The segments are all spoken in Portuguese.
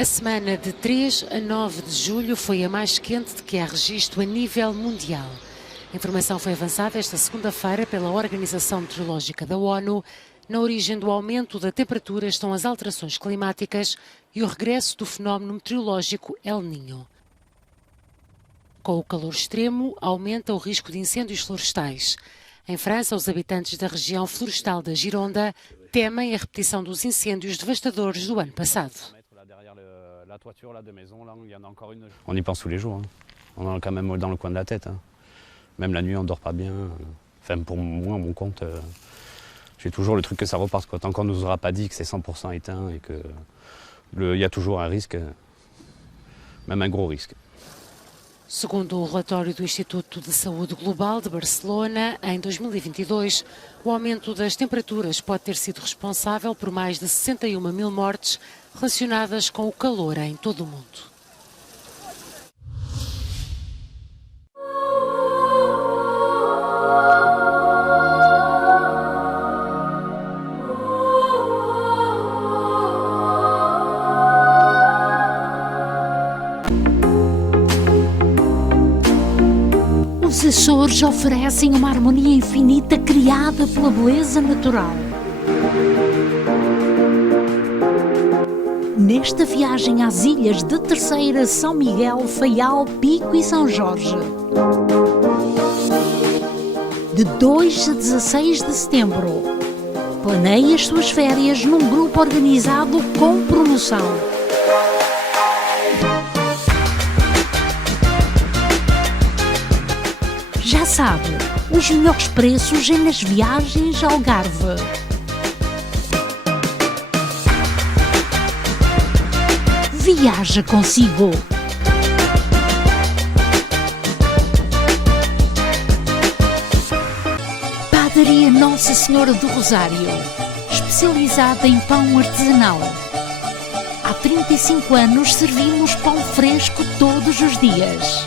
A semana de 3 a 9 de julho foi a mais quente de que há registro a nível mundial. A informação foi avançada esta segunda-feira pela Organização Meteorológica da ONU. Na origem do aumento da temperatura estão as alterações climáticas e o regresso do fenómeno meteorológico El Niño. Com o calor extremo, aumenta o risco de incêndios florestais. Em França, os habitantes da região florestal da Gironde temem a repetição dos incêndios devastadores do ano passado. On y pense tous les jours. Hein. On en a quand même dans le coin de la tête. Hein. Même la nuit, on dort pas bien. Enfin, pour moi, mon compte, j'ai toujours le truc que ça reparte. Quoi. Tant qu'on ne nous aura pas dit que c'est 100% éteint et qu'il y a toujours un risque, même un gros risque. Segundo o relatório do Instituto de Saúde Global de Barcelona, em 2022, o aumento das temperaturas pode ter sido responsável por mais de 61 mil mortes relacionadas com o calor em todo o mundo. Os Açores oferecem uma harmonia infinita criada pela beleza natural. Nesta viagem às ilhas de Terceira, São Miguel, Faial, Pico e São Jorge. De 2 a 16 de setembro. Planeie as suas férias num grupo organizado com promoção. Já sabe, os melhores preços é nas viagens ao Algarve. Viaja consigo! Padaria Nossa Senhora do Rosário, especializada em pão artesanal. Há 35 anos servimos pão fresco todos os dias.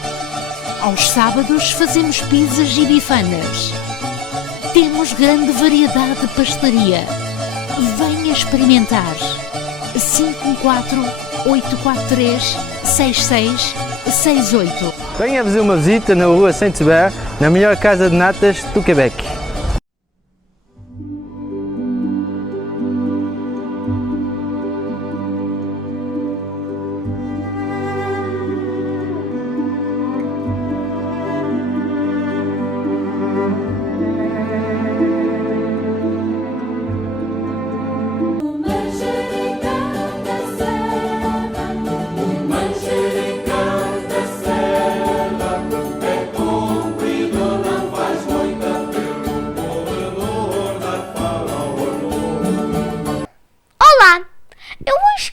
Aos sábados fazemos pizzas e bifanas. Temos grande variedade de pastelaria. Venha experimentar. 514-843-6668. Venha fazer uma visita na rua Saint-Hubert, na melhor casa de natas do Quebec.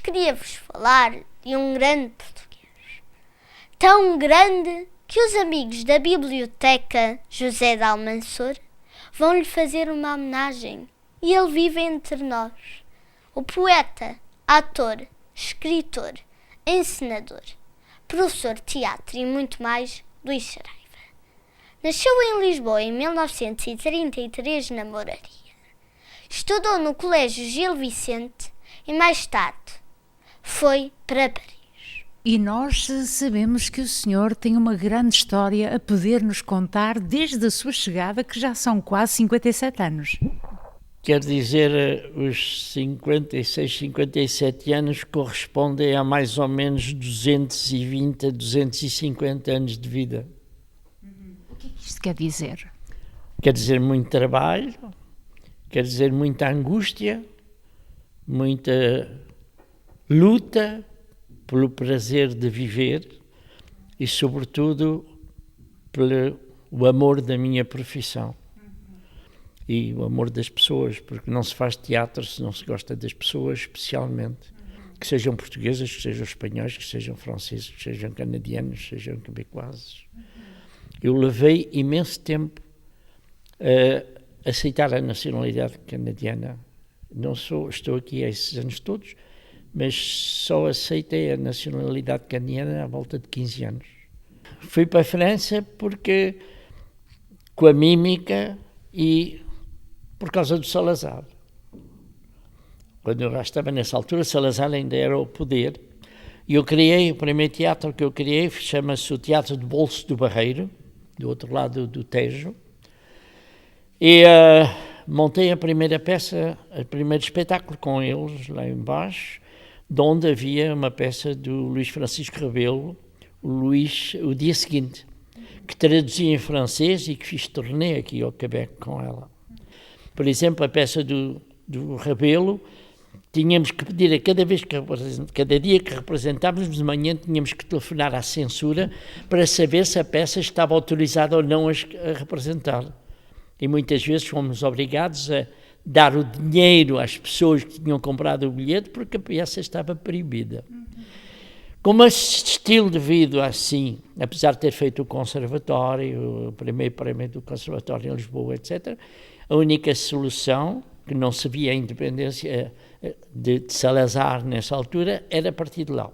Queria-vos falar de um grande português, tão grande que os amigos da Biblioteca José de Almansor vão-lhe fazer uma homenagem e ele vive entre nós. O poeta, ator, escritor, encenador, professor de teatro e muito mais, Luís Saraiva. Nasceu em Lisboa em 1933 na Moraria. Estudou no Colégio Gil Vicente e mais tarde foi para Paris. E nós sabemos que o senhor tem uma grande história a poder nos contar desde a sua chegada, que já são quase 57 anos. Quer dizer, os 56, 57 anos correspondem a mais ou menos 220 a 250 anos de vida. O que é que isto quer dizer? Quer dizer muito trabalho, quer dizer muita angústia, muita luta pelo prazer de viver e, sobretudo, pelo amor da minha profissão e o amor das pessoas, porque não se faz teatro se não se gosta das pessoas, especialmente, que sejam portuguesas, que sejam espanhóis, que sejam franceses, que sejam canadianos, que sejam quebecoises. Eu levei imenso tempo a aceitar a nacionalidade canadiana. Estou aqui há esses anos todos, mas só aceitei a nacionalidade canadiana à volta de 15 anos. Fui para a França porque, com a mímica e por causa do Salazar. Quando eu já estava nessa altura, Salazar ainda era o poder, E eu criei, o primeiro teatro que eu criei chama-se o Teatro de Bolso do Barreiro, do outro lado do Tejo. E montei a primeira peça, o primeiro espetáculo com eles lá embaixo, de onde havia uma peça do Luís Francisco Rebelo, o dia seguinte, que traduzia em francês e que fiz turnê aqui ao Quebec com ela. Por exemplo, a peça do Rebelo, tínhamos que pedir a cada dia que representávamos de manhã, tínhamos que telefonar à censura para saber se a peça estava autorizada ou não a representar. E muitas vezes fomos obrigados a dar o dinheiro às pessoas que tinham comprado o bilhete porque a peça estava proibida. Como esse estilo de vida assim, apesar de ter feito o conservatório, o primeiro prémio do conservatório em Lisboa, etc., a única solução, que não se via a independência de Salazar nessa altura, era partir de lá.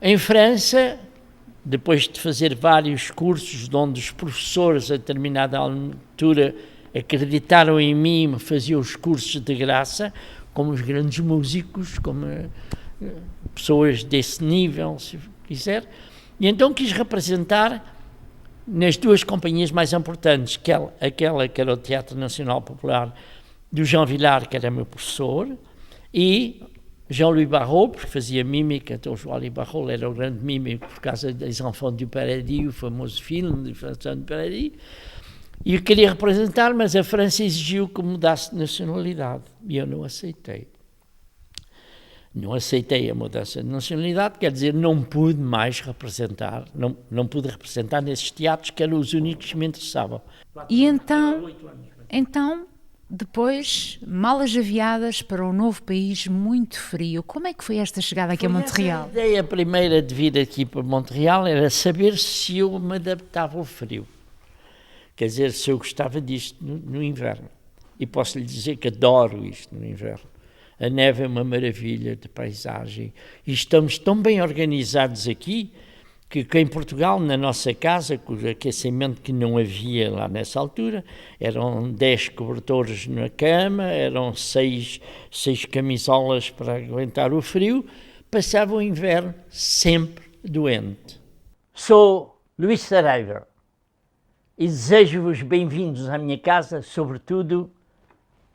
Em França, depois de fazer vários cursos onde os professores a determinada altura acreditaram em mim, me faziam os cursos de graça, como os grandes músicos, como pessoas desse nível, se quiser, e então quis representar nas duas companhias mais importantes, aquela que era o Teatro Nacional Popular do Jean Vilar, que era meu professor, e Jean-Louis Barrault, porque fazia mímica, então Jean-Louis Barrault era o grande mímico por causa des Enfants du Paradis, o famoso filme de Enfants du Paradis, e eu queria representar, mas a França exigiu que mudasse de nacionalidade, e eu não aceitei. Não aceitei a mudança de nacionalidade, quer dizer, não pude mais representar, não pude representar nesses teatros que eram os únicos que me interessavam. E então, depois, malas aviadas para um novo país muito frio. Como é que foi esta chegada aqui a Montreal? A ideia primeira de vir aqui para Montreal era saber se eu me adaptava ao frio. Quer dizer, se eu gostava disto no inverno. E posso lhe dizer que adoro isto no inverno. A neve é uma maravilha de paisagem e estamos tão bem organizados aqui que em Portugal, na nossa casa, com o aquecimento que não havia lá nessa altura, eram 10 cobertores na cama, eram 6 camisolas para aguentar o frio, passava o inverno sempre doente. Sou Luís Saraiva e desejo-vos bem-vindos à minha casa, sobretudo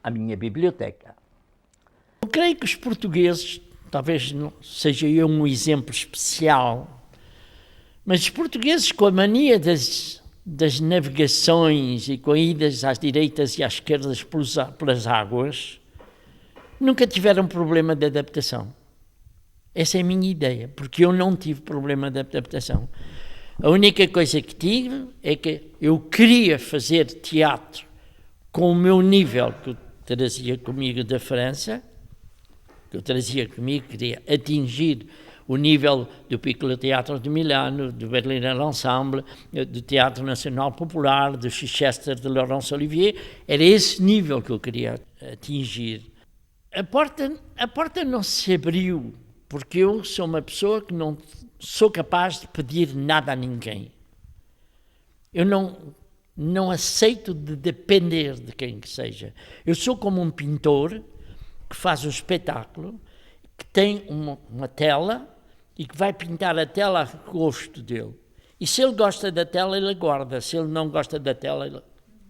à minha biblioteca. Eu creio que os portugueses, talvez não seja eu um exemplo especial, mas os portugueses com a mania das navegações e com idas às direitas e às esquerdas pelas águas, nunca tiveram problema de adaptação. Essa é a minha ideia, porque eu não tive problema de adaptação. A única coisa que tive é que eu queria fazer teatro com o meu nível que eu trazia comigo da França, queria atingir o nível do Piccolo Teatro de Milano, do Berliner Ensemble, do Teatro Nacional Popular, do Chichester de Laurence Olivier. Era esse nível que eu queria atingir. A porta não se abriu, porque eu sou uma pessoa que não sou capaz de pedir nada a ninguém. Eu não aceito de depender de quem que seja. Eu sou como um pintor que faz um espetáculo, que tem uma tela e que vai pintar a tela a gosto dele. E se ele gosta da tela, ele guarda. Se ele não gosta da tela, ele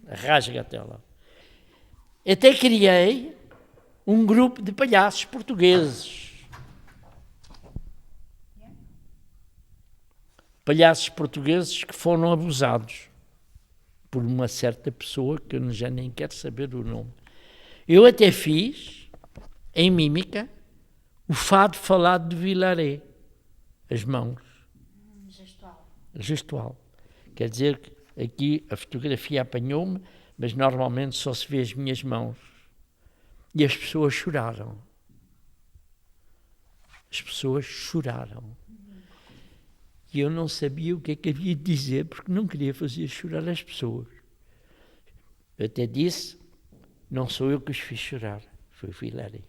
rasga a tela. Até criei um grupo de palhaços portugueses. Palhaços portugueses que foram abusados por uma certa pessoa que eu já nem quero saber o nome. Eu até fiz, em mímica, o fado falado de Vilaré, as mãos. Gestual. Quer dizer que aqui a fotografia apanhou-me, mas normalmente só se vê as minhas mãos. E as pessoas choraram. As pessoas choraram. E eu não sabia o que é que havia de dizer, porque não queria fazer chorar as pessoas. Eu até disse, não sou eu que os fiz chorar, foi o Vilaré.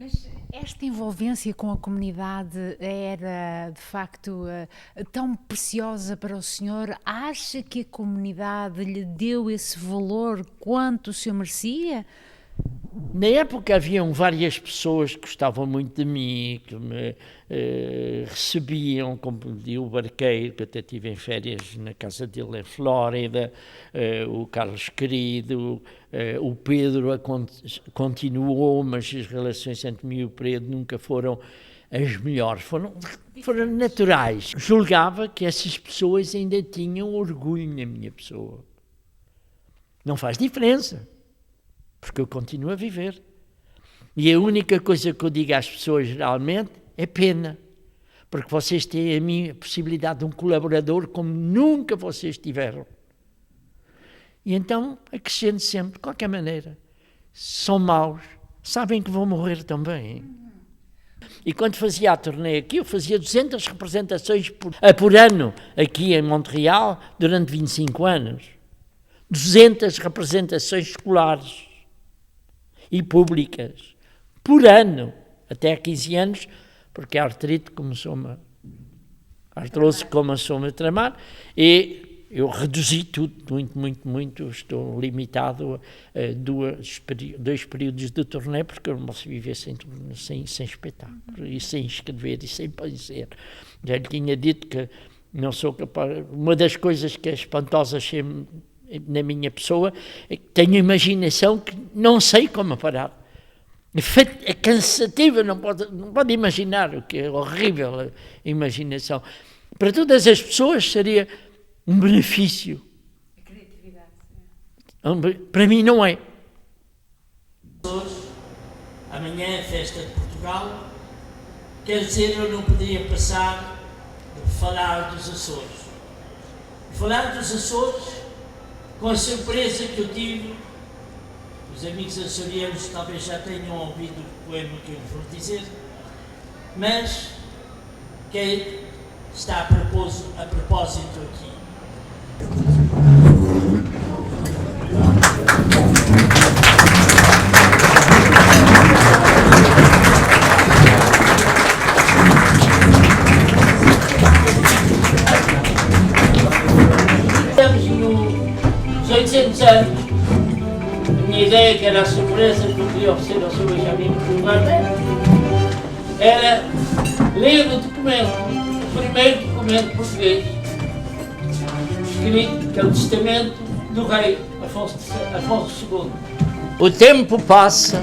Mas esta envolvência com a comunidade era, de facto, tão preciosa para o senhor? Acha que a comunidade lhe deu esse valor quanto o senhor merecia? Na época haviam várias pessoas que gostavam muito de mim, que me recebiam, como o Barqueiro, que até estive em férias na casa dele em Flórida, o Carlos Querido, o Pedro continuou, mas as relações entre mim e o Pedro nunca foram as melhores, foram naturais. Julgava que essas pessoas ainda tinham orgulho na minha pessoa. Não faz diferença, porque eu continuo a viver. E a única coisa que eu digo às pessoas geralmente é pena, porque vocês têm a minha possibilidade de um colaborador como nunca vocês tiveram. E então acrescento sempre, de qualquer maneira, são maus, sabem que vão morrer também. E quando fazia a turnê aqui, eu fazia 200 representações por ano aqui em Montreal durante 25 anos. 200 representações escolares e públicas por ano, até há 15 anos, porque a artrite a artrose começou-me a tramar e eu reduzi tudo muito, estou limitado a dois períodos de turnê, porque eu não posso viver sem espetáculo, e sem escrever, e sem fazer. Já lhe tinha dito que não sou capaz, uma das coisas que é espantosa na minha pessoa é que tenho imaginação que não sei como parar. É cansativa, não pode imaginar o que é horrível a imaginação. Para todas as pessoas seria um benefício. A criatividade. Para mim não é. Hoje, amanhã é a festa de Portugal, quer dizer, eu não podia passar de falar dos Açores. Falar dos Açores com a surpresa que eu tive. Os amigos açorianos talvez já tenham ouvido o poema que eu vou dizer, mas que está a propósito aqui. Estamos nos 800 anos. A minha ideia, que era a surpresa que eu queria oferecer ao seu Benjamin era ler o documento, o primeiro documento português escrito, que é o testamento do rei Afonso II. O tempo passa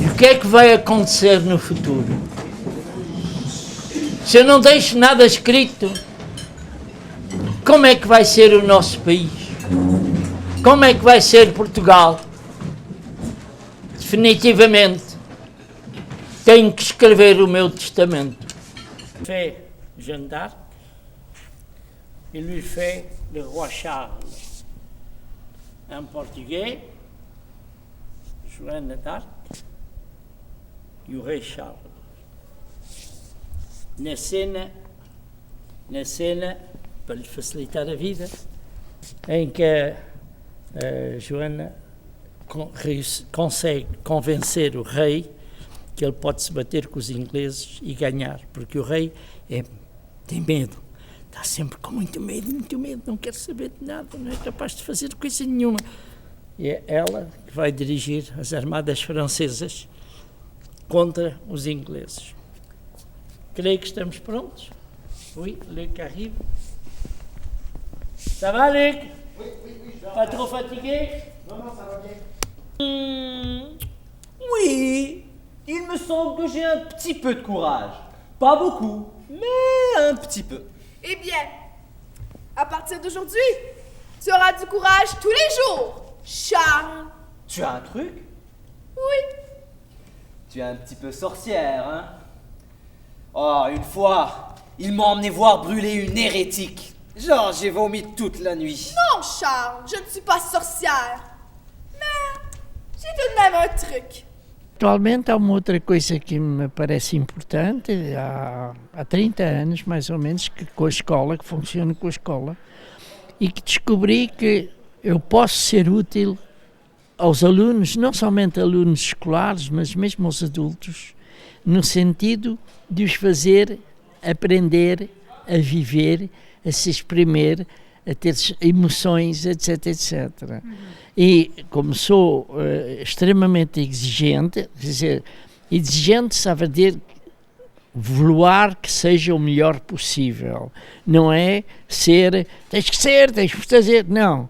e o que é que vai acontecer no futuro? Se eu não deixo nada escrito, como é que vai ser o nosso país? Como é que vai ser Portugal? Definitivamente, tenho que escrever o meu testamento. Fait Jeanne d'Arc, il lui fait le roi Charles. Em português, Joana d'Arc e o rei Charles. Na cena, para lhe facilitar a vida, em que a Joana consegue convencer o rei que ele pode se bater com os ingleses e ganhar, porque o rei tem medo, está sempre com muito medo, não quer saber de nada, não é capaz de fazer coisa nenhuma. E é ela que vai dirigir as armadas francesas contra os ingleses. Creio que estamos prontos. Oui, Luc arrive. Ça va, Luc? Pas trop fatigué? Non, ça va bien. Oui, il me semble que j'ai un petit peu de courage. Pas beaucoup, mais un petit peu. Eh bien, à partir d'aujourd'hui, tu auras du courage tous les jours, Charles. Tu as un truc? Oui. Tu es un petit peu sorcière, hein? Oh, une fois, ils m'ont emmené voir brûler une hérétique. Genre, j'ai vomi toute la nuit. Non, Charles, je ne suis pas sorcière. Mais j'ai tout de même un truc. Atualmente há uma outra coisa que me parece importante, há 30 anos mais ou menos, que com a escola, que funciona com a escola, e que descobri que eu posso ser útil aos alunos, não somente alunos escolares, mas mesmo aos adultos, no sentido de os fazer aprender a viver, a se exprimir, a ter emoções, etc, etc. E como sou extremamente exigente, quer dizer, exigente sabe dizer voar que seja o melhor possível. Não é tens que fazer. Não.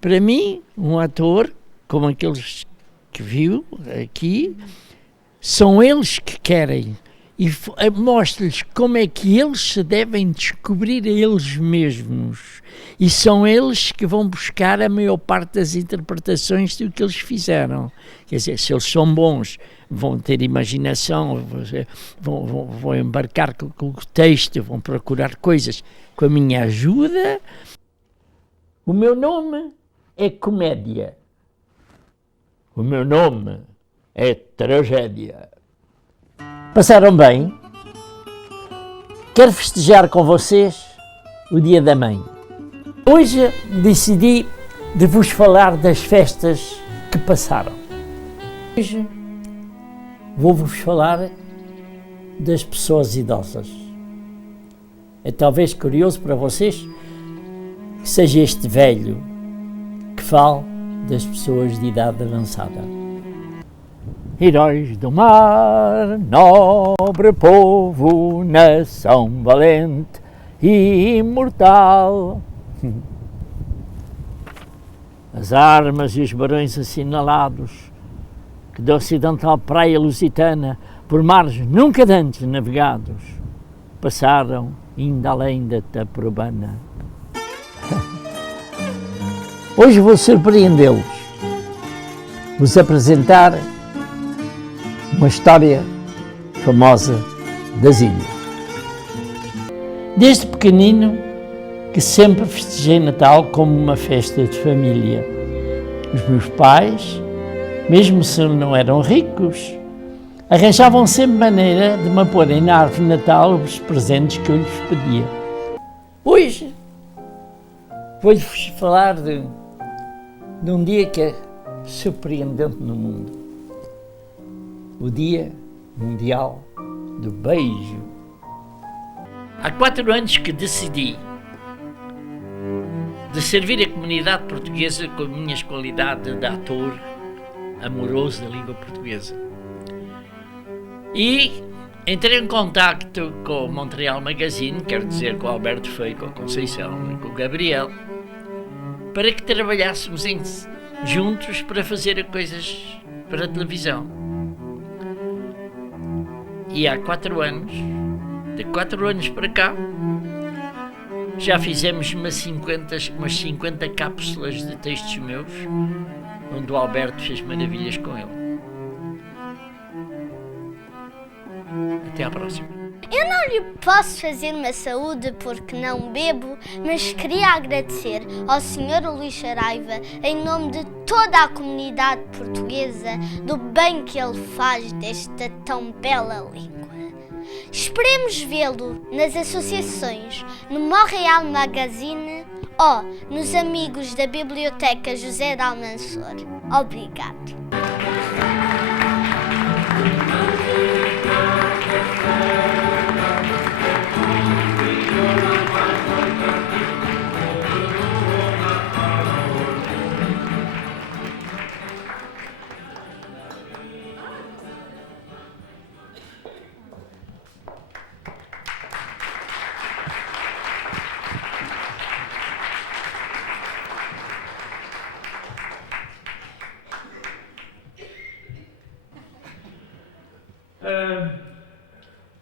Para mim, um ator, como aqueles que viu aqui, são eles que querem. E mostra-lhes como é que eles se devem descobrir a eles mesmos. E são eles que vão buscar a maior parte das interpretações do que eles fizeram. Quer dizer, se eles são bons, vão ter imaginação, vão embarcar com o texto, vão procurar coisas com a minha ajuda. O meu nome é comédia. O meu nome é tragédia. Passaram bem? Quero festejar com vocês o Dia da Mãe. Hoje decidi de vos falar das festas que passaram. Hoje vou-vos falar das pessoas idosas. É talvez curioso para vocês que seja este velho que fale das pessoas de idade avançada. Heróis do mar, nobre povo, nação valente e imortal. As armas e os barões assinalados, que da ocidental praia lusitana, por mares nunca antes navegados, passaram ainda além da Taprobana. Hoje vou surpreendê-los, vos apresentar uma história famosa das ilhas. Desde pequenino que sempre festejei Natal como uma festa de família. Os meus pais, mesmo se não eram ricos, arranjavam sempre maneira de me porem na árvore de Natal os presentes que eu lhes pedia. Hoje vou-vos falar de um dia que é surpreendente no mundo. O Dia Mundial do Beijo. Há 4 anos que decidi de servir a comunidade portuguesa com as minhas qualidades de ator amoroso da língua portuguesa. E entrei em contacto com o Montreal Magazine, quer dizer com o Alberto Feio, com a Conceição e com o Gabriel, para que trabalhássemos juntos para fazer coisas para a televisão. E há 4 anos, de 4 anos para cá, já fizemos umas 50 cápsulas de textos meus, onde o Alberto fez maravilhas com ele. Até à próxima. Eu não lhe posso fazer uma saúde porque não bebo, mas queria agradecer ao Sr. Luís Saraiva, em nome de toda a comunidade portuguesa, do bem que ele faz desta tão bela língua. Esperemos vê-lo nas associações, no Montreal Magazine ou nos amigos da Biblioteca José de Almansor. Obrigado.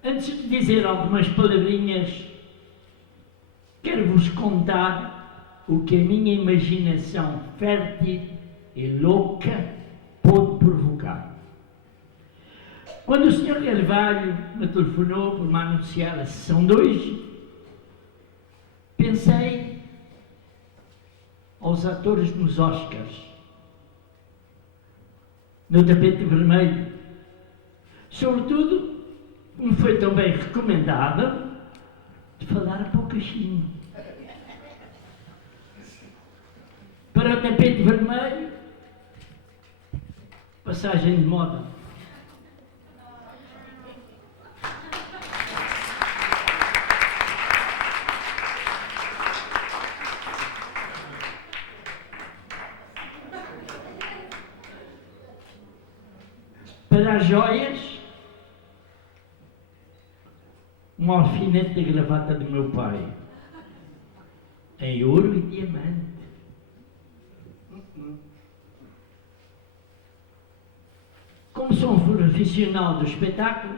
Antes de dizer algumas palavrinhas, quero-vos contar o que a minha imaginação fértil e louca pôde provocar. Quando o Sr. Carvalho me telefonou para me anunciar a sessão 2, pensei aos atores nos Oscars, no tapete vermelho. Sobretudo, me foi também recomendado de falar pouquinho. Para o tapete vermelho, passagem de moda. Para as joias, um alfinete da gravata do meu pai, em ouro e diamante. Como sou um profissional do espetáculo,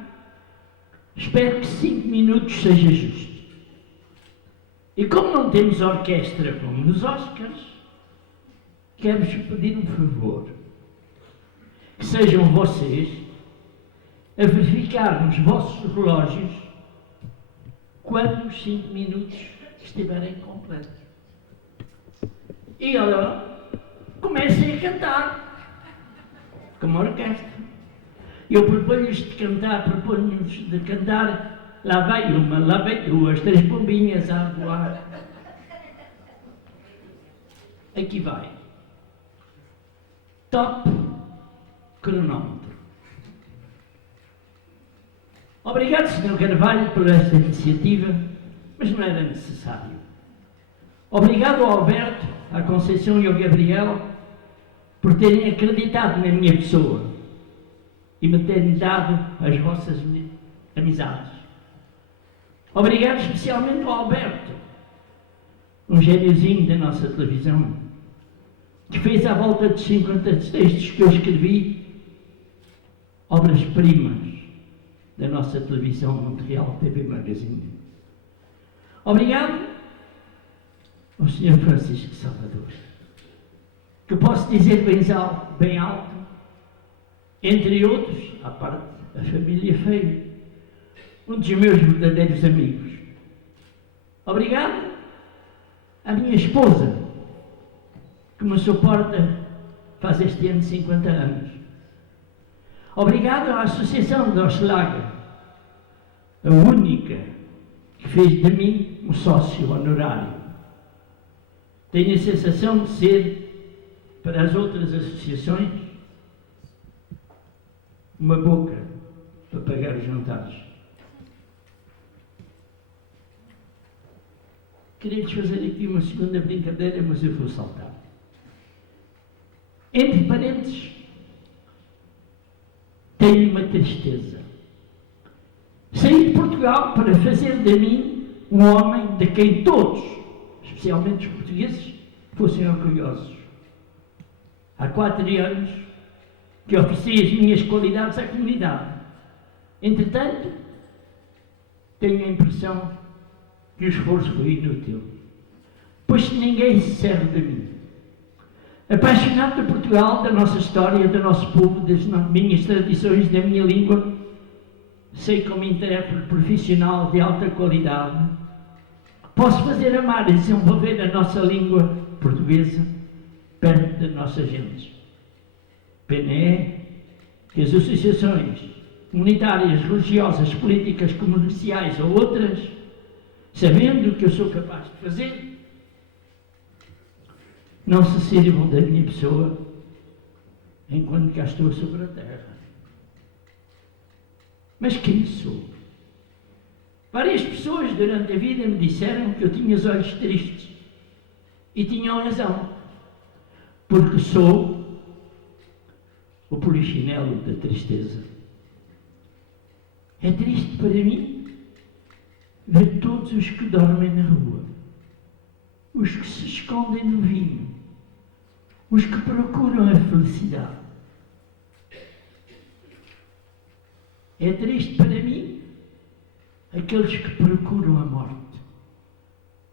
espero que 5 minutos seja justo. E como não temos orquestra como nos Oscars, quero-vos pedir um favor. Que sejam vocês a verificar nos vossos relógios quando os 5 minutos estiverem completos. E olha, comecem a cantar, como orquestra. Eu proponho-lhes de cantar lá vai uma, lá vai duas, 3 pombinhas a voar. Aqui vai. Top cronómetro. Obrigado, Sr. Carvalho, por esta iniciativa, mas não era necessário. Obrigado ao Alberto, à Conceição e ao Gabriel por terem acreditado na minha pessoa e me terem dado as vossas amizades. Obrigado especialmente ao Alberto, um gêniozinho da nossa televisão, que fez à volta de 50 textos que eu escrevi, obras-primas da nossa televisão Montreal TV Magazine. Obrigado ao Sr. Francisco Salvador, que eu posso dizer bem alto, entre outros, à parte da família Feio, um dos meus verdadeiros amigos. Obrigado à minha esposa, que me suporta faz este ano 50 anos. Obrigado à Associação de Oslaga, a única que fez de mim um sócio honorário. Tenho a sensação de ser, para as outras associações, uma boca para pagar os jantares. Queria-lhes fazer aqui uma segunda brincadeira, mas eu vou saltar. Entre parênteses, tenho uma tristeza. Saí de Portugal para fazer de mim um homem de quem todos, especialmente os portugueses, fossem orgulhosos. Há 4 anos que ofereci as minhas qualidades à comunidade. Entretanto, tenho a impressão que o esforço foi inútil, pois ninguém se serve de mim. Apaixonado de Portugal, da nossa história, do nosso povo, das minhas tradições, da minha língua, sei como intérprete profissional de alta qualidade, posso fazer amar e desenvolver a nossa língua portuguesa perto das nossas gentes. Pena é que as associações comunitárias, religiosas, políticas, comerciais ou outras, sabendo o que eu sou capaz de fazer, não se sirvam da minha pessoa enquanto cá estou sobre a terra. Mas quem sou? Várias pessoas durante a vida me disseram que eu tinha os olhos tristes. E tinham razão, porque sou o polichinelo da tristeza. É triste para mim ver todos os que dormem na rua, os que se escondem no vinho, os que procuram a felicidade. É triste para mim aqueles que procuram a morte,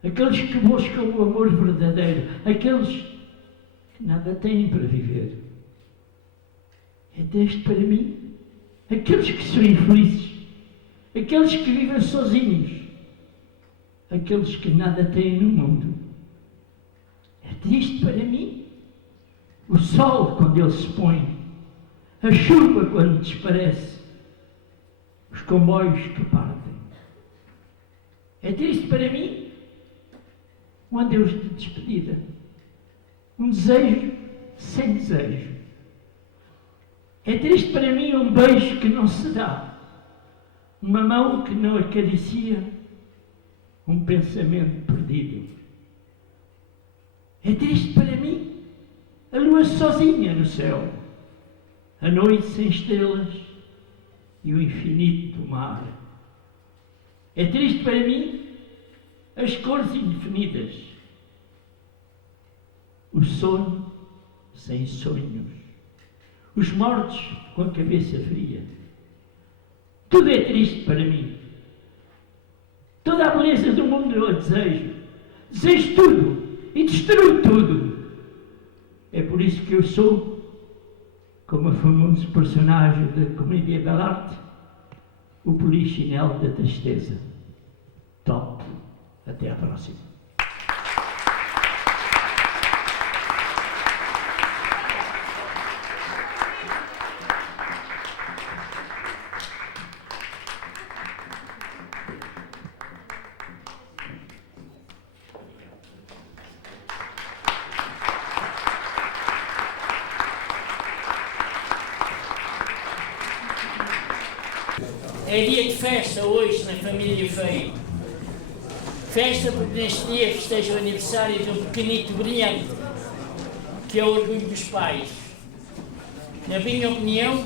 aqueles que buscam o amor verdadeiro, aqueles que nada têm para viver. É triste para mim aqueles que são infelizes, aqueles que vivem sozinhos, aqueles que nada têm no mundo. É triste para mim o sol quando ele se põe, a chuva quando desaparece, os comboios que partem. É triste para mim um adeus de despedida, um desejo sem desejo. É triste para mim um beijo que não se dá, uma mão que não acaricia, um pensamento perdido. É triste para mim a lua sozinha no céu, a noite sem estrelas e o infinito do mar. É triste para mim as cores indefinidas, o sono sem sonhos, os mortos com a cabeça fria. Tudo é triste para mim. Toda a beleza do mundo eu a desejo. Desejo tudo e destruo tudo. É por isso que eu sou, como o famoso personagem da comédia dell'arte, o polichinelo da tristeza. Top. Até à próxima. É dia de festa hoje na família Feio. Festa porque neste dia festeja o aniversário de um pequenito brilhante, que é o orgulho dos pais. Na minha opinião,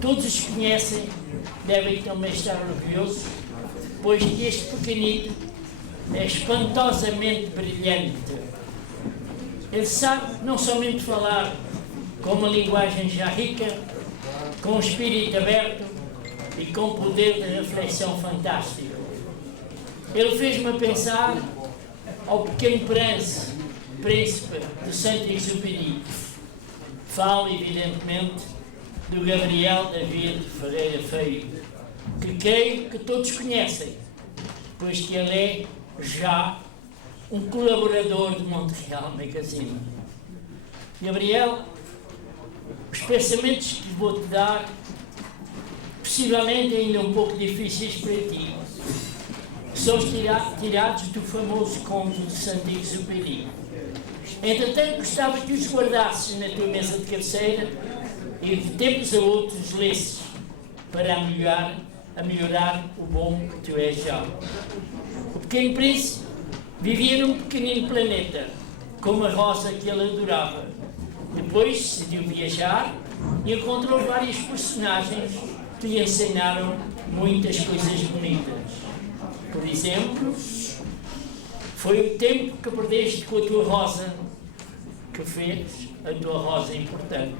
todos os que conhecem devem também estar orgulhosos, pois que este pequenito é espantosamente brilhante. Ele sabe não somente falar com uma linguagem já rica, com um espírito aberto e com poder de reflexão fantástico. Ele fez-me pensar ao pequeno príncipe de Saint-Exupéry. Falo, evidentemente, do Gabriel David Ferreira Feio, que creio que todos conhecem, pois que ele é já um colaborador de Montreal Magazine. Gabriel, os pensamentos que vou-te dar possivelmente ainda um pouco difíceis para ti, são tirados do famoso conto de Saint-Exupéry. Entretanto, gostava que os guardasses na tua mesa de cabeceira e de tempos a outros lesses para melhorar o bom que tu és já. O pequeno príncipe vivia num pequenino planeta, com uma rosa que ele adorava. Depois decidiu viajar e encontrou vários personagens que lhe ensinaram muitas coisas bonitas. Por exemplo, foi o tempo que perdeste com a tua rosa que fez a tua rosa importante.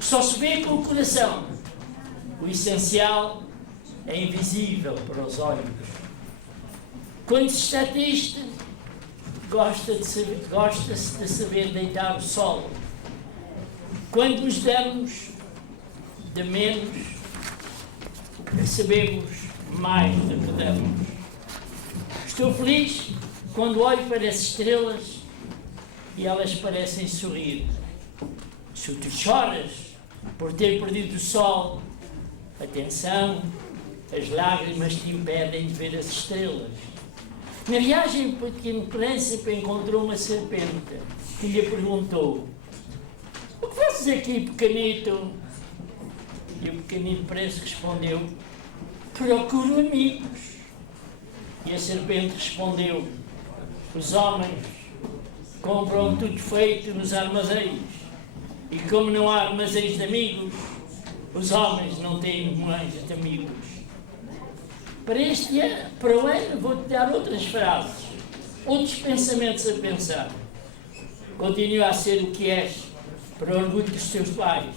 Só se vê com o coração. O essencial é invisível para os olhos. Quando se está triste, gosta-se de saber deitar o sol. Quando nos damos de menos, recebemos mais do que damos. Estou feliz quando olho para as estrelas e elas parecem sorrir. Se tu choras por ter perdido o sol, atenção, as lágrimas te impedem de ver as estrelas. Na viagem, o pequeno príncipe encontrou uma serpente que lhe perguntou: "O que fazes aqui, pequenito?" E o pequenino príncipe respondeu: "Procuro amigos." E a serpente respondeu: "Os homens compram tudo feito nos armazéns, e como não há armazéns de amigos, os homens não têm mais de amigos." Para o ano, vou-te dar outras frases, outros pensamentos a pensar. Continua a ser o que és, para o orgulho dos teus pais.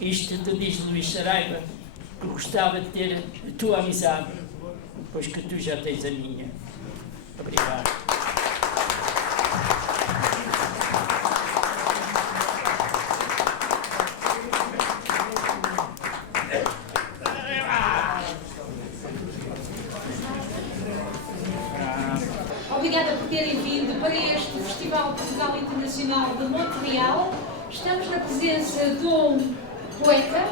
Isto te diz Luís Saraiva, que gostava de ter a tua amizade, pois que tu já tens a minha. Obrigado. Obrigada por terem vindo para este Festival Portugal Internacional de Montreal. Estamos na presença de um poeta,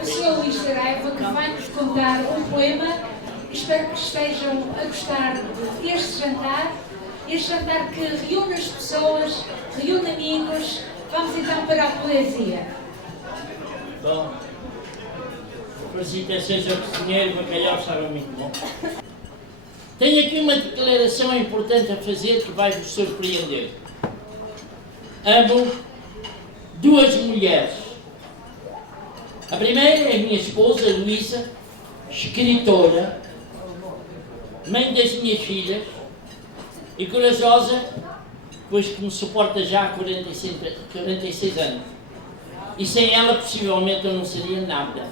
o Sr. Luís Saraiva, que vai nos contar um poema. Espero que estejam a gostar deste jantar que reúne as pessoas, reúne amigos. Vamos então para a poesia. Bom, felicitações ao cozinheiro, o bacalhau estava muito bom. Tenho aqui uma declaração importante a fazer que vai vos surpreender. Amo duas mulheres, A primeira é a minha esposa, Luísa, escritora, mãe das minhas filhas e corajosa, pois que me suporta já há 46 anos. E sem ela, possivelmente, eu não seria nada.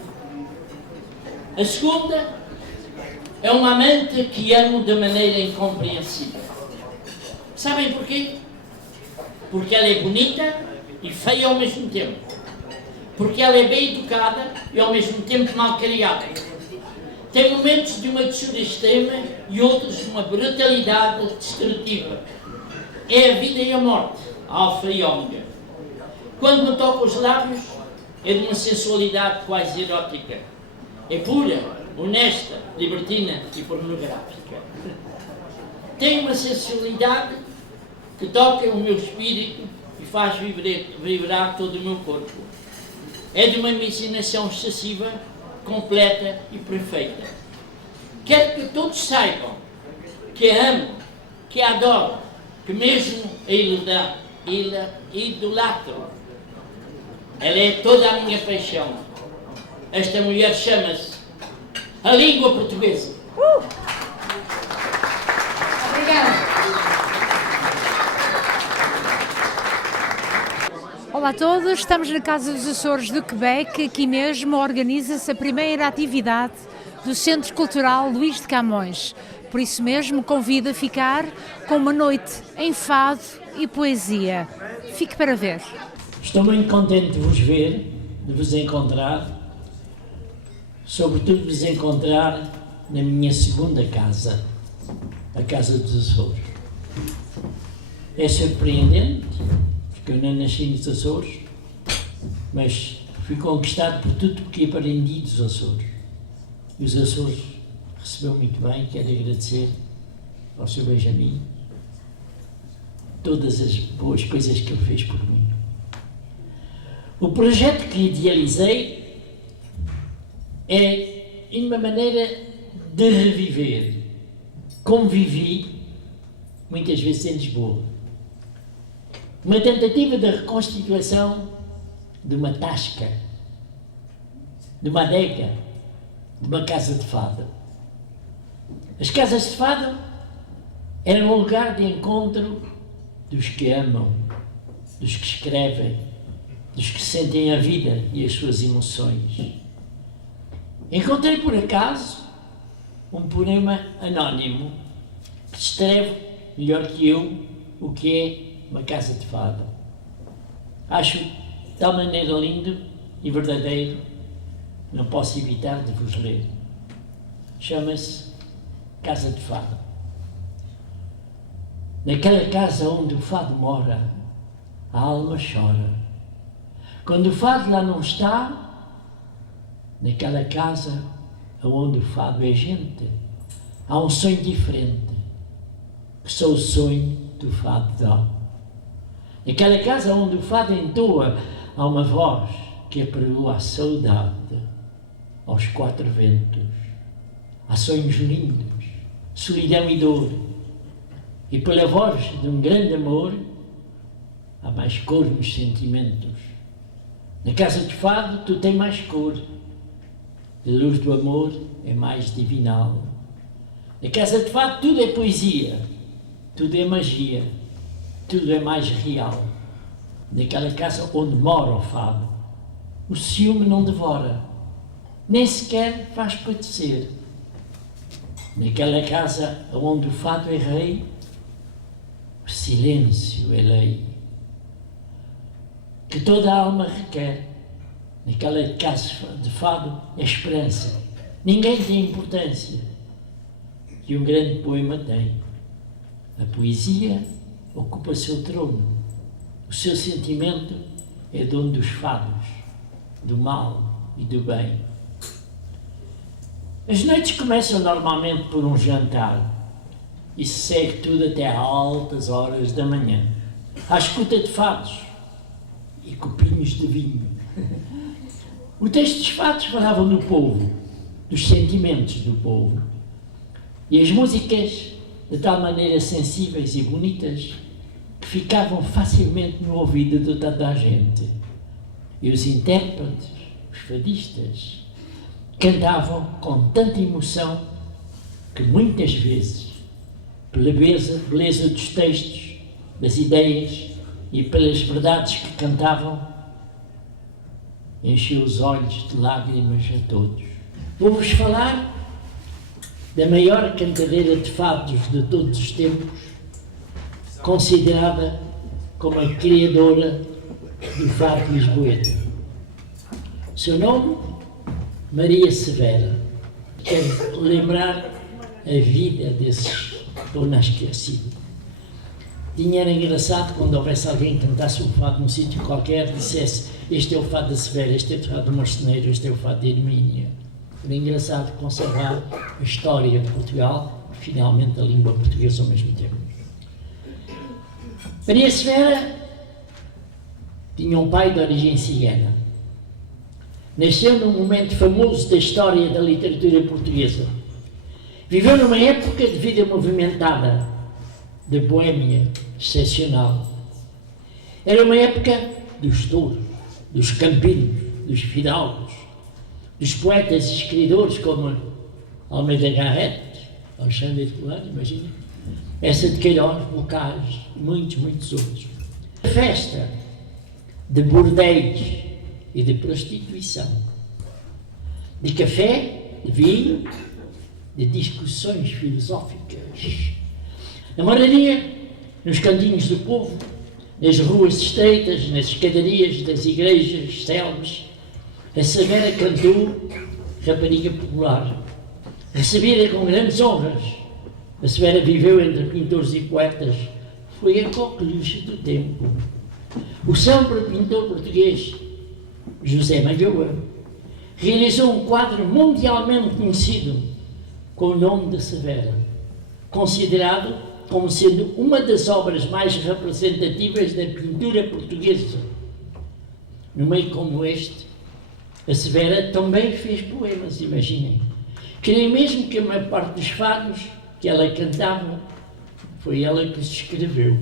A segunda é uma amante que amo de maneira incompreensível. Sabem porquê? Porque ela é bonita e feia ao mesmo tempo. Porque ela é bem educada e ao mesmo tempo mal criada. Tem momentos de uma doçura extrema e outros de uma brutalidade destrutiva. É a vida e a morte, a alfa e ômega. Quando me toca os lábios, é de uma sensualidade quase erótica. É pura, honesta, libertina e pornográfica. Tem uma sensualidade que toca o meu espírito e faz vibrar todo o meu corpo. É de uma imaginação excessiva, completa e perfeita. Quero que todos saibam que a amo, que a adoro, que mesmo a idolatro. Ela é toda a minha paixão. Esta mulher chama-se a língua portuguesa. Obrigada. Olá a todos, estamos na Casa dos Açores do Quebec. Aqui mesmo organiza-se a primeira atividade do Centro Cultural Luís de Camões. Por isso mesmo convido a ficar com uma noite em fado e poesia. Fique para ver. Estou muito contente de vos ver, de vos encontrar, sobretudo de vos encontrar na minha segunda casa, a Casa dos Açores. É surpreendente, porque eu não nasci nos Açores, mas fui conquistado por tudo o que aprendi dos Açores. E os Açores recebeu muito bem, quero agradecer ao Sr. Benjamin todas as boas coisas que ele fez por mim. O projeto que idealizei é uma maneira de reviver como vivi muitas vezes em Lisboa. Uma tentativa de reconstituição de uma tasca, de uma adega, de uma casa de fado. As casas de fado eram um lugar de encontro dos que amam, dos que escrevem, dos que sentem a vida e as suas emoções. Encontrei por acaso um poema anónimo que descreve melhor que eu o que é uma casa de fado. Acho de tal maneira lindo e verdadeiro, não posso evitar de vos ler. Chama-se Casa de Fado. Naquela casa onde o fado mora, a alma chora. Quando o fado lá não está, naquela casa onde o fado é gente, há um sonho diferente, que só o sonho do fado dá. Naquela casa onde o fado entoa, há uma voz que apregoa a saudade aos quatro ventos. Há sonhos lindos, solidão e dor, e pela voz de um grande amor, há mais cor nos sentimentos. Na casa de fado tu tens mais cor, a luz do amor é mais divinal. Na casa de fado tudo é poesia, tudo é magia, tudo é mais real. Naquela casa onde mora o fado, o ciúme não devora, nem sequer faz padecer. Naquela casa onde o fado é rei, o silêncio é lei. Que toda a alma requer, naquela casa de fado é esperança. Ninguém tem importância que um grande poema tem. A poesia ocupa seu trono. O seu sentimento é dono dos fados, do mal e do bem. As noites começam normalmente por um jantar e se segue tudo até a altas horas da manhã, à escuta de fados e copinhos de vinho. O texto dos fados falavam do povo, dos sentimentos do povo, e as músicas de tal maneira sensíveis e bonitas que ficavam facilmente no ouvido de toda a gente. E os intérpretes os fadistas, cantavam com tanta emoção que muitas vezes, pela beleza dos textos, das ideias e pelas verdades que cantavam, encheu os olhos de lágrimas a todos. Vou-vos falar da maior cantadeira de fados de todos os tempos, considerada como a criadora do fado lisboeta. Seu nome, Maria Severa. Quero lembrar a vida desses ou não esquecido. Era engraçado quando houvesse alguém que cantasse um fado num sítio qualquer, dissesse: este é o fado da Severa, este é o fado do Marceneiro, este é o fado de Hermínia. Era engraçado conservar a história de Portugal e finalmente a língua portuguesa ao mesmo tempo. Maria Severa tinha um pai de origem cigana. Nasceu num momento famoso da história da literatura portuguesa. Viveu numa época de vida movimentada, de boémia excepcional. Era uma época dos touros, dos campinos, dos fidalgos, dos poetas e escritores como Almeida Garrett, Alexandre de Fulano, imagina, essa de Queiroz, Bocage e muitos outros. A festa de bordéis e de prostituição, de café, de vinho, de discussões filosóficas. A moradia nos cantinhos do povo, nas ruas estreitas, nas escadarias das igrejas célebres, a Severa cantou rapariga popular, recebida com grandes honras. A Severa viveu entre pintores e poetas, foi a coqueluche do tempo. O célebre pintor português José Malhoa realizou um quadro mundialmente conhecido com o nome de Severa, considerado como sendo uma das obras mais representativas da pintura portuguesa. No meio como este, a Severa também fez poemas, imaginem. Creio mesmo que a maior parte dos fados que ela cantava foi ela que os escreveu.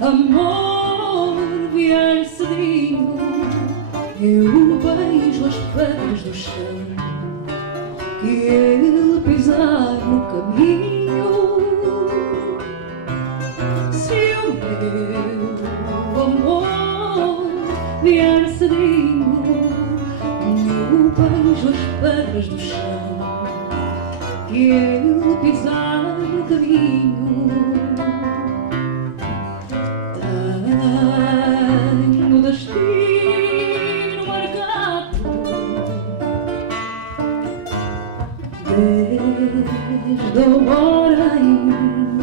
Amor, vier cedinho, eu beijo as pedras do chão que ele pisar no caminho. Se o meu amor vier cedinho, eu beijo as pedras do chão que ele pisar no caminho. Destino marcado desde a hora em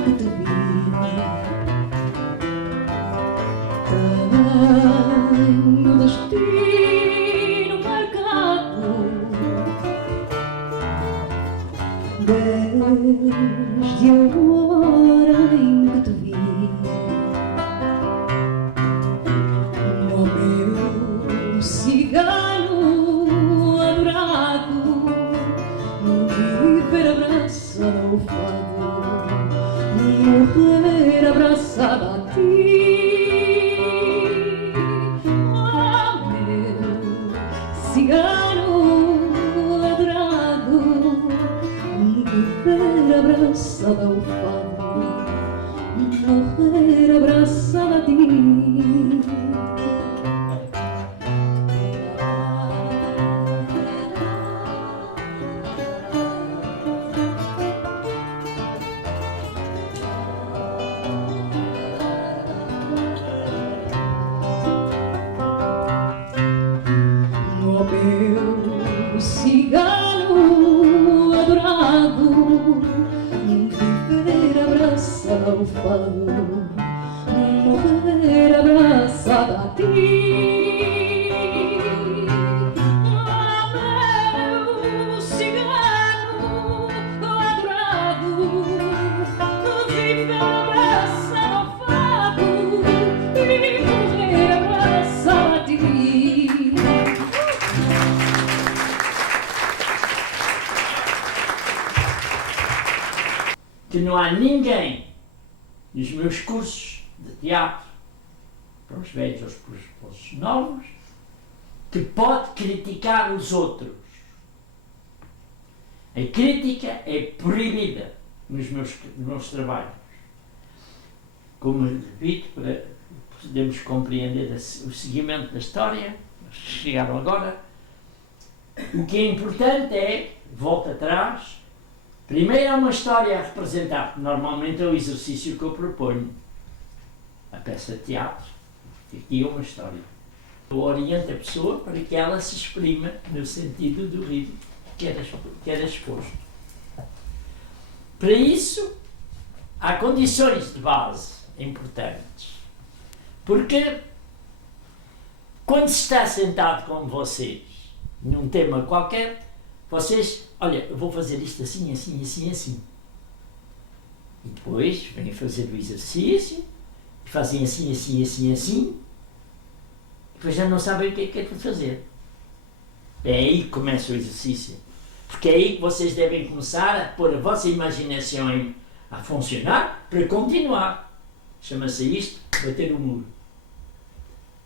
que te vi. Tenho destino marcado desde a hora em que te vi. Cigano adorado, viver abraçado ao fado, morrer abraçada a ti. Oh, meu cigano adorado, viver abraçada ao fado, morrer abraçada a ti. Meu cigano adorado, viver abraçado ao fado, que não há ninguém nos meus cursos de teatro, para os velhos ou para os novos, que pode criticar os outros. A crítica é proibida nos meus trabalhos. Como repito, para podermos compreender o seguimento da história, chegaram agora, o que é importante é, volta atrás, primeiro há uma história a representar, normalmente é o exercício que eu proponho. A peça de teatro, aqui é uma história. Eu oriento a pessoa para que ela se exprima no sentido do ritmo que era exposto. Para isso, há condições de base importantes. Porque quando se está sentado com vocês num tema qualquer, vocês, olha, eu vou fazer isto assim, assim, assim, assim. E depois vêm fazer o exercício, e fazem assim, assim, assim, assim, e depois já não sabem o que é para fazer. É aí que começa o exercício. Porque é aí que vocês devem começar a pôr a vossa imaginação a funcionar para continuar. Chama-se isto bater o muro.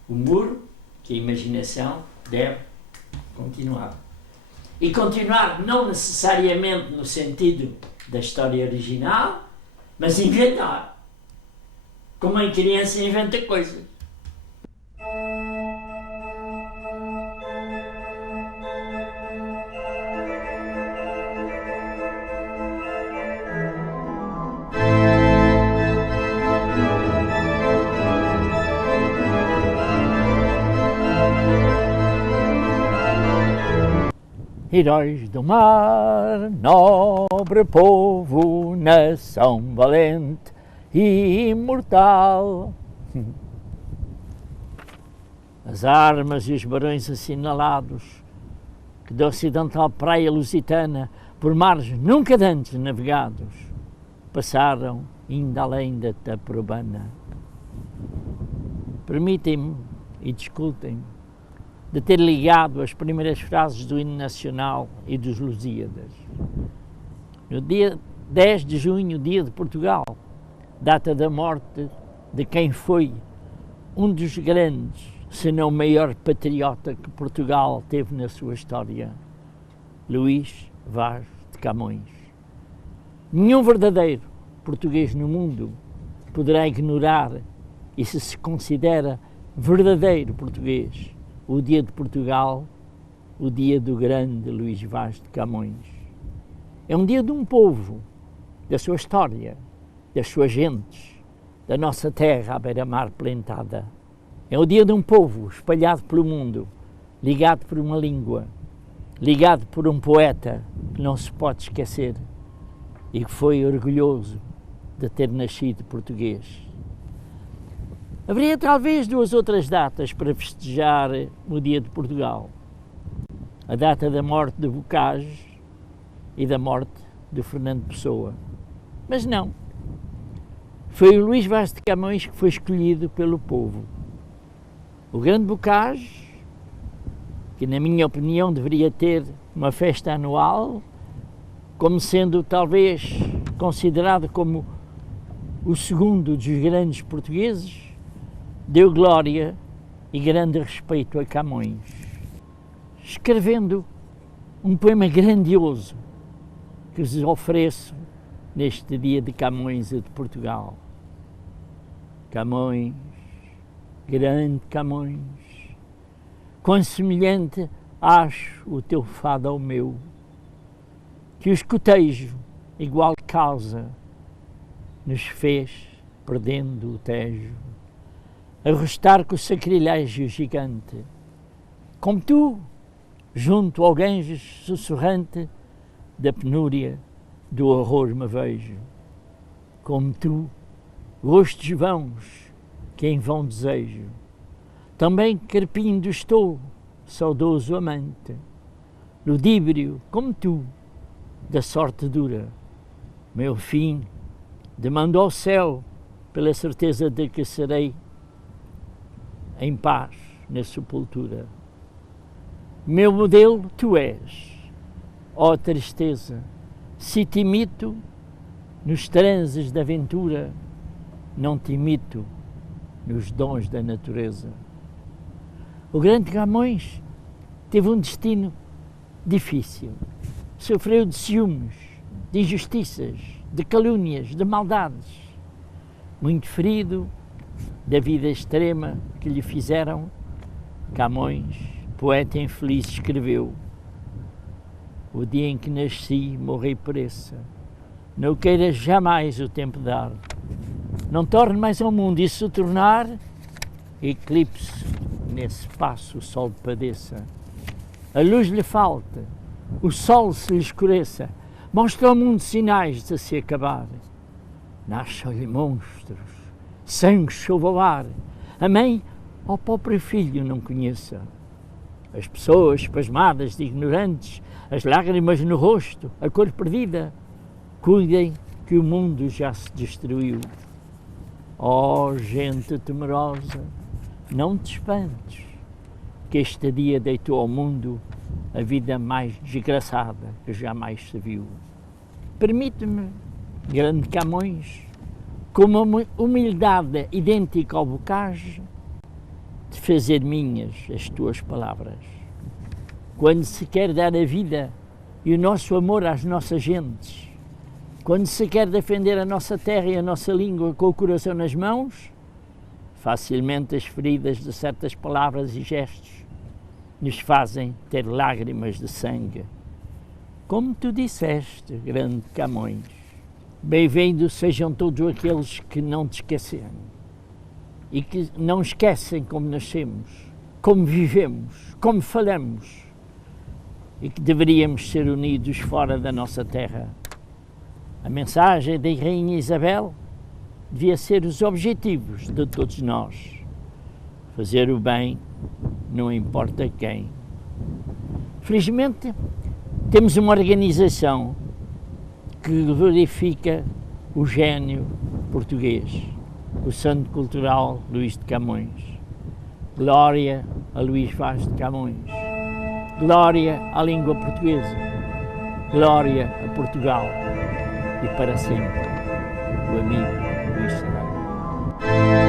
O muro que a imaginação deve continuar. E continuar não necessariamente no sentido da história original, mas inventar. Como a criança inventa coisas. Heróis do mar, nobre povo, nação valente e imortal. As armas e os barões assinalados, que da ocidental praia lusitana, por mares nunca dantes navegados, passaram ainda além da Taprobana. Permitem-me e desculpem-me de ter ligado as primeiras frases do hino nacional e dos Lusíadas. No dia 10 de junho, dia de Portugal, data da morte de quem foi um dos grandes, se não o maior patriota que Portugal teve na sua história, Luís Vaz de Camões. Nenhum verdadeiro português no mundo poderá ignorar, e se considera verdadeiro português, o dia de Portugal, o dia do grande Luís Vaz de Camões. É um dia de um povo, da sua história, das suas gentes, da nossa terra à beira-mar plantada. É o dia de um povo espalhado pelo mundo, ligado por uma língua, ligado por um poeta que não se pode esquecer e que foi orgulhoso de ter nascido português. Haveria talvez duas outras datas para festejar o dia de Portugal. A data da morte de Bocage e da morte de Fernando Pessoa. Mas não. Foi o Luís Vaz de Camões que foi escolhido pelo povo. O grande Bocage, que na minha opinião deveria ter uma festa anual, como sendo talvez considerado como o segundo dos grandes portugueses, deu glória e grande respeito a Camões, escrevendo um poema grandioso que vos ofereço neste dia de Camões e de Portugal. Camões, grande Camões, quão semelhante acho o teu fado ao meu, que o escotejo, igual causa, nos fez, perdendo o Tejo, arrostar com o sacrilégio gigante. Como tu, junto ao Ganges sussurrante, da penúria, do horror me vejo. Como tu, gostos vãos, que em vão desejo. Também carpindo estou, saudoso amante, ludíbrio, como tu, da sorte dura. Meu fim, demando ao céu, pela certeza de que serei em paz na sepultura. Meu modelo tu és, ó tristeza, se te imito, nos transes da aventura, não te imito nos dons da natureza. O grande Camões teve um destino difícil. Sofreu de ciúmes, de injustiças, de calúnias, de maldades. Muito ferido da vida extrema que lhe fizeram, Camões, poeta infeliz, escreveu: o dia em que nasci, morri por essa. Não queiras jamais o tempo dar. Não torne mais ao mundo e se tornar eclipse, nesse passo o sol padeça. A luz lhe falta, o sol se lhe escureça, mostra ao mundo sinais de se acabar. Nascem-lhe monstros, sangue chova ao ar, a mãe ao próprio filho não conheça. As pessoas pasmadas de ignorantes, as lágrimas no rosto, a cor perdida, cuidem que o mundo já se destruiu. Oh, gente temerosa, não te espantes, que este dia deitou ao mundo a vida mais desgraçada que jamais se viu. Permite-me, grande Camões, com uma humildade idêntica ao bocage, de fazer minhas as tuas palavras. Quando se quer dar a vida e o nosso amor às nossas gentes, quando se quer defender a nossa terra e a nossa língua com o coração nas mãos, facilmente as feridas de certas palavras e gestos nos fazem ter lágrimas de sangue. Como tu disseste, grande Camões, bem-vindos sejam todos aqueles que não te esqueceram e que não esquecem como nascemos, como vivemos, como falamos, e que deveríamos ser unidos fora da nossa terra. A mensagem da Rainha Isabel devia ser os objetivos de todos nós. Fazer o bem, não importa quem. Felizmente, temos uma organização que glorifica o gênio português, o Centro Cultural Luís de Camões. Glória a Luís Vaz de Camões. Glória à língua portuguesa. Glória a Portugal. E para sempre, o amigo Luís Saraiva.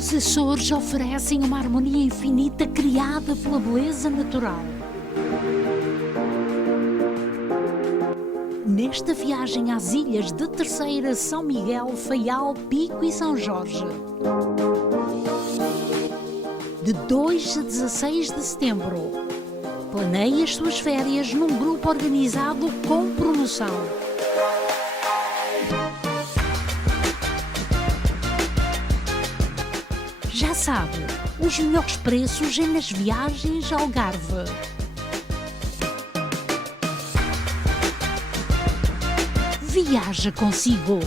Os Açores oferecem uma harmonia infinita criada pela beleza natural. Nesta viagem às ilhas de Terceira, São Miguel, Faial, Pico e São Jorge. De 2 a 16 de setembro. Planeie as suas férias num grupo organizado com promoção. Já sabe, os melhores preços é nas viagens ao Algarve. Viaja consigo!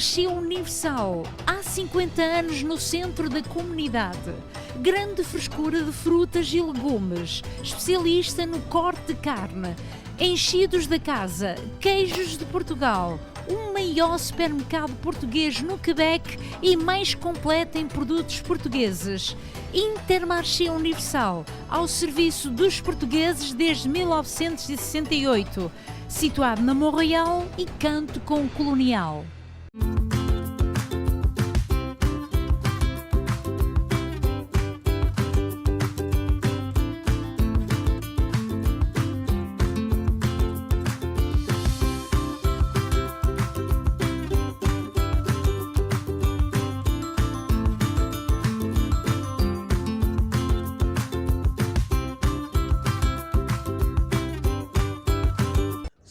Intermarché Universal, há 50 anos no centro da comunidade. Grande frescura de frutas e legumes, especialista no corte de carne, enchidos da casa, queijos de Portugal, o maior supermercado português no Quebec e mais completo em produtos portugueses. Intermarché Universal, ao serviço dos portugueses desde 1968, situado na Montreal e Canto com Colonial.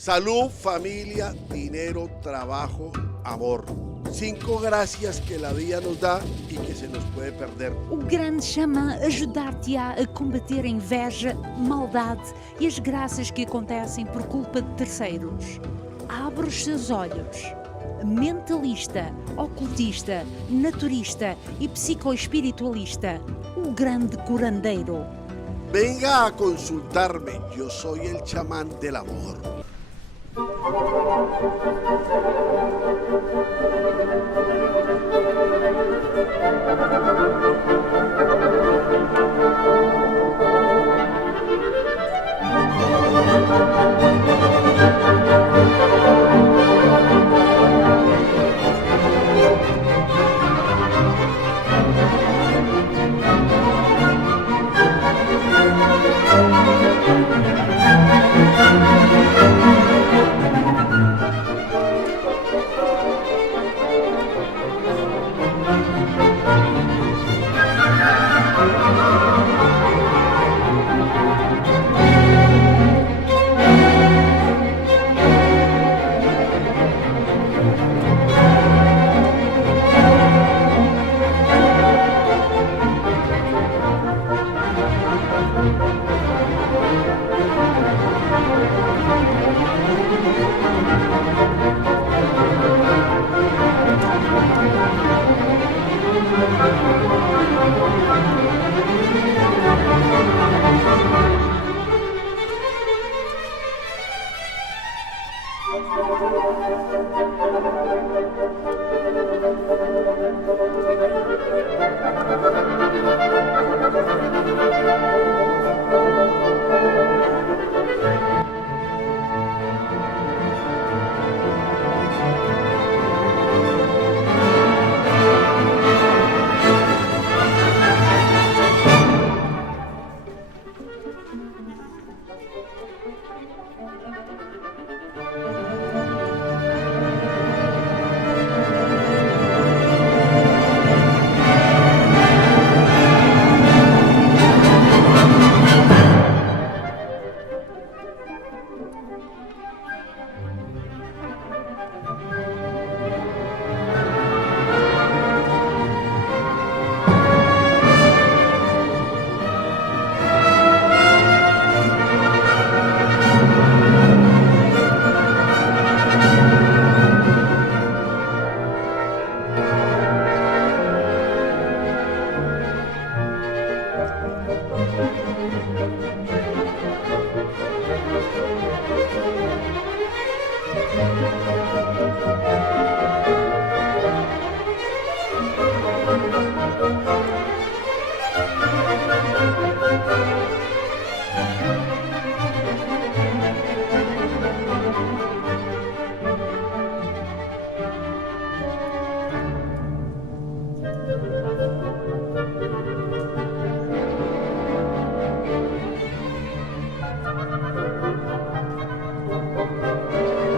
Salud, familia, dinero, trabajo, amor. 5 gracias que la vida nos da e que se nos puede perder. O grande chama ajudar-te-á a combater a inveja, maldade e as graças que acontecem por culpa de terceiros. Abre os seus olhos. Mentalista, ocultista, naturista e psicoespiritualista. O grande curandeiro. Venga a consultarme, yo soy el chamán del amor.